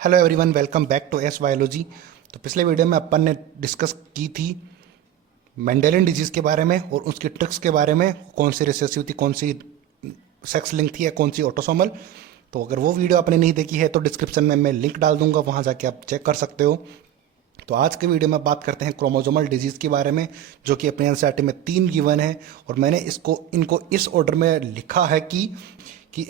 Hello everyone, welcome back to S biology. तो पिछले video में अपन ने डिस्कस की थी मेंडेलियन डिजीज़ के बारे में और उसकी ट्रिक्स के बारे में, कौन सी रिसेसिव थी, कौन सी सेक्स लिंक थी या कौन सी ऑटोसोमल। तो अगर वो वीडियो आपने नहीं देखी है तो डिस्क्रिप्शन में मैं लिंक डाल दूंगा, वहाँ जाके आप चेक कर सकते हो। तो आज के वीडियो में बात करते हैं क्रोमोजोमल डिजीज़ के बारे में, जो कि अपने एनसीईआरटी में 3 गिवन है और मैंने इनको इस ऑर्डर में लिखा है कि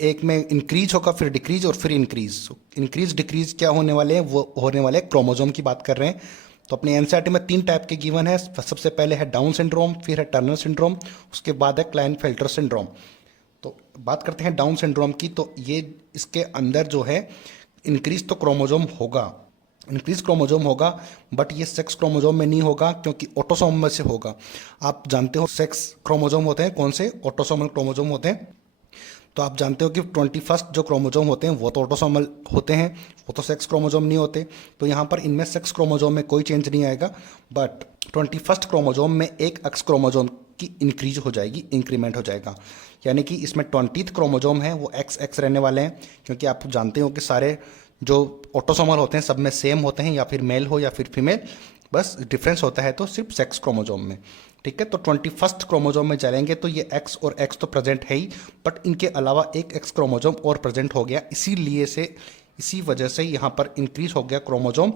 एक में इंक्रीज होगा, फिर डिक्रीज और फिर इंक्रीज। इंक्रीज डिक्रीज क्या होने वाले हैं, वो होने वाले क्रोमोजोम की बात कर रहे हैं। तो अपने एनसीईआरटी में 3 टाइप के गिवन है। सबसे पहले है डाउन सिंड्रोम, फिर है टर्नर सिंड्रोम, उसके बाद है क्लाइनफेल्टर सिंड्रोम। तो बात करते हैं डाउन सिंड्रोम की। तो ये इसके अंदर जो है इंक्रीज तो क्रोमोजोम होगा, इंक्रीज क्रोमोजोम होगा, बट ये सेक्स क्रोमोजोम में नहीं होगा क्योंकि ऑटोसोम में से होगा। आप जानते हो सेक्स क्रोमोजोम होते हैं कौन से, ऑटोसोमल क्रोमोजोम होते हैं। तो आप जानते हो कि 21st जो क्रोमोजोम होते हैं वो तो ऑटोसोमल होते हैं, वो तो सेक्स क्रोमोजोम नहीं होते। तो यहाँ पर इनमें सेक्स क्रोमोजोम में कोई चेंज नहीं आएगा, बट 21st क्रोमोजोम में एक एक्स क्रोमोजोम की इंक्रीज हो जाएगी, इंक्रीमेंट हो जाएगा। यानी कि इसमें 20th क्रोमोजोम है वो एक्स एक्स रहने वाले हैं, क्योंकि आप जानते हो कि सारे जो ऑटोसोमल होते हैं सब में सेम होते हैं, या फिर मेल हो या फिर फीमेल, बस डिफरेंस होता है तो सिर्फ सेक्स क्रोमोजोम में। ठीक है, तो 21st क्रोमोजोम में चलेंगे तो ये एक्स और एक्स तो प्रेजेंट है ही, बट इनके अलावा एक एक्स क्रोमोजोम और प्रेजेंट हो गया, इसी वजह से यहाँ पर इंक्रीज हो गया क्रोमोजोम,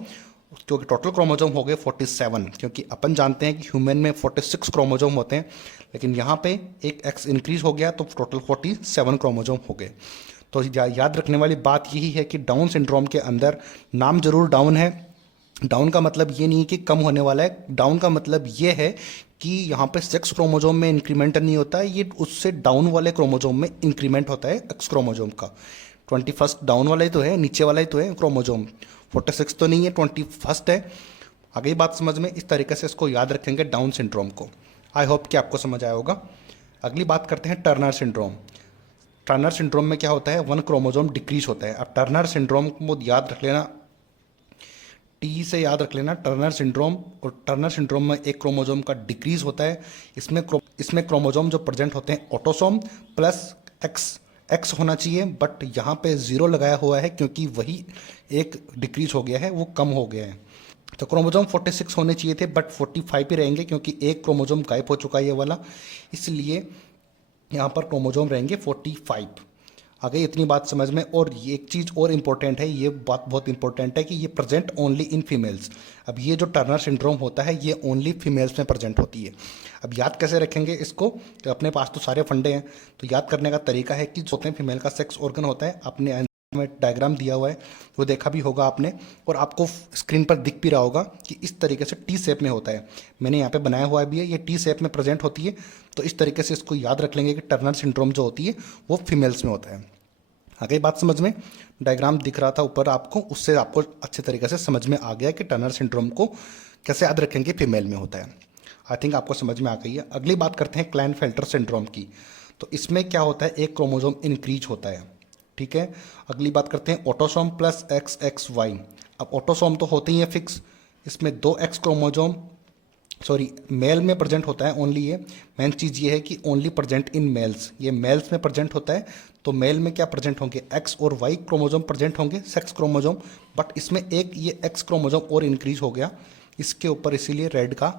क्योंकि टोटल क्रोमोजोम हो गए 47। क्योंकि अपन जानते हैं कि ह्यूमन में 46 क्रोमोजोम होते हैं, लेकिन यहाँ पे एक एक्स इंक्रीज हो गया तो टोटल 47 क्रोमोजोम हो गए। तो याद रखने वाली बात यही है कि डाउन सिंड्रोम के अंदर नाम जरूर डाउन है। डाउन का मतलब ये नहीं कि कम होने वाला है, डाउन का मतलब ये है कि यहाँ पे सेक्स क्रोमोजोम में इंक्रीमेंट नहीं होता है, ये उससे डाउन वाले क्रोमोजोम में इंक्रीमेंट होता है एक्स क्रोमोजोम का। 21st डाउन वाला ही तो है, नीचे वाला ही तो है क्रोमोजोम, 46 तो नहीं है, 21st है। आगे बात समझ में, इस तरीके से इसको याद रखेंगे डाउन सिंड्रोम को। आई होप कि आपको समझ आया होगा। अगली बात करते हैं टर्नर सिंड्रोम। टर्नर सिंड्रोम में क्या होता है, 1 क्रोमोजोम डिक्रीज होता है। अब टर्नर सिंड्रोम को याद रख लेना, टी से याद रख लेना टर्नर सिंड्रोम। और टर्नर सिंड्रोम में एक क्रोमोजोम का डिक्रीज होता है। इसमें क्रोमोजोम जो प्रेजेंट होते हैं ऑटोसोम प्लस एक्स एक्स होना चाहिए, बट यहाँ पे 0 लगाया हुआ है क्योंकि वही एक डिक्रीज हो गया है, वो कम हो गया है। तो क्रोमोजोम 46 होने चाहिए थे, बट 45 ही रहेंगे क्योंकि एक क्रोमोजोम गायब हो चुका है ये वाला, इसलिए यहाँ पर क्रोमोजोम रहेंगे 45। आगे इतनी बात समझ में। और ये एक चीज़ और इम्पोर्टेंट है, ये बात बहुत इंपॉर्टेंट है कि ये प्रेजेंट ओनली इन फीमेल्स। अब ये जो टर्नर सिंड्रोम होता है ये ओनली फीमेल्स में प्रेजेंट होती है। अब याद कैसे रखेंगे इसको, तो अपने पास तो सारे फंडे हैं। तो याद करने का तरीका है कि जो होते हैं फीमेल का सेक्स ऑर्गन होता है, अपने में डायग्राम दिया हुआ है, वो देखा भी होगा आपने, और आपको स्क्रीन पर दिख भी रहा होगा कि इस तरीके से टी शेप में होता है। मैंने यहाँ पे बनाया हुआ भी है, ये टी शेप में प्रेजेंट होती है। तो इस तरीके से इसको याद रख लेंगे कि टर्नर सिंड्रोम जो होती है वो फीमेल्स में होता है। आगे बात समझ में, डायग्राम दिख रहा था ऊपर आपको, उससे आपको अच्छे तरीके से समझ में आ गया कि टर्नर सिंड्रोम को कैसे याद रखेंगे, फीमेल में होता है। आई थिंक आपको समझ में आ गई है। अगली बात करते हैं क्लाइनफेल्टर सिंड्रोम की। तो इसमें क्या होता है, एक क्रोमोजोम इंक्रीज होता है। ठीक है, अगली बात करते हैं autosome plus X X Y. अब ऑटोसोम तो होते ही है फिक्स, इसमें 2 एक्स क्रोमोजोम मेल में प्रेजेंट होता है ओनली। ये मेन चीज़ ये है कि ओनली प्रेजेंट इन मेल्स, ये मेल्स में प्रेजेंट होता है। तो मेल में क्या प्रेजेंट होंगे, एक्स और वाई क्रोमोजोम प्रेजेंट होंगे, सेक्स क्रोमोजोम। बट इसमें एक ये एक्स क्रोमोजोम और इंक्रीज हो गया इसके ऊपर, इसीलिए रेड का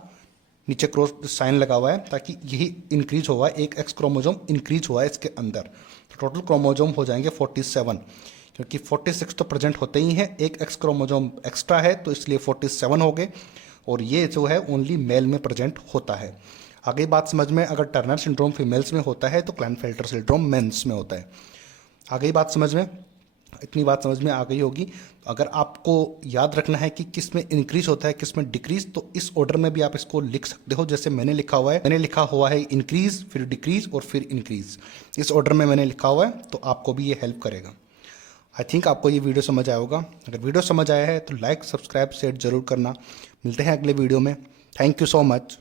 नीचे क्रॉस साइन लगा हुआ है, ताकि यही इंक्रीज हुआ है, एक एक्स क्रोमोजोम इंक्रीज हुआ है इसके अंदर। तो टोटल क्रोमोजोम हो जाएंगे 47, क्योंकि 46 तो प्रेजेंट होते ही हैं, एक एक्स क्रोमोजोम एक्स्ट्रा है तो इसलिए 47 हो गए। और ये जो है ओनली मेल में प्रेजेंट होता है। आगे बात समझ में, अगर टर्नर सिंड्रोम फीमेल्स में होता है तो क्लाइनफेल्टर सिंड्रोम मेंस में होता है। आगे बात समझ में, इतनी बात समझ में आ गई होगी। अगर आपको याद रखना है कि किस में इंक्रीज होता है किस में डिक्रीज, तो इस ऑर्डर में भी आप इसको लिख सकते हो, जैसे मैंने लिखा हुआ है। मैंने लिखा हुआ है इंक्रीज, फिर डिक्रीज और फिर इंक्रीज, इस ऑर्डर में मैंने लिखा हुआ है, तो आपको भी ये हेल्प करेगा। आई थिंक आपको ये वीडियो समझ आया होगा। अगर वीडियो समझ आया है तो लाइक सब्सक्राइब शेयर जरूर करना। मिलते हैं अगले वीडियो में। Thank you so much.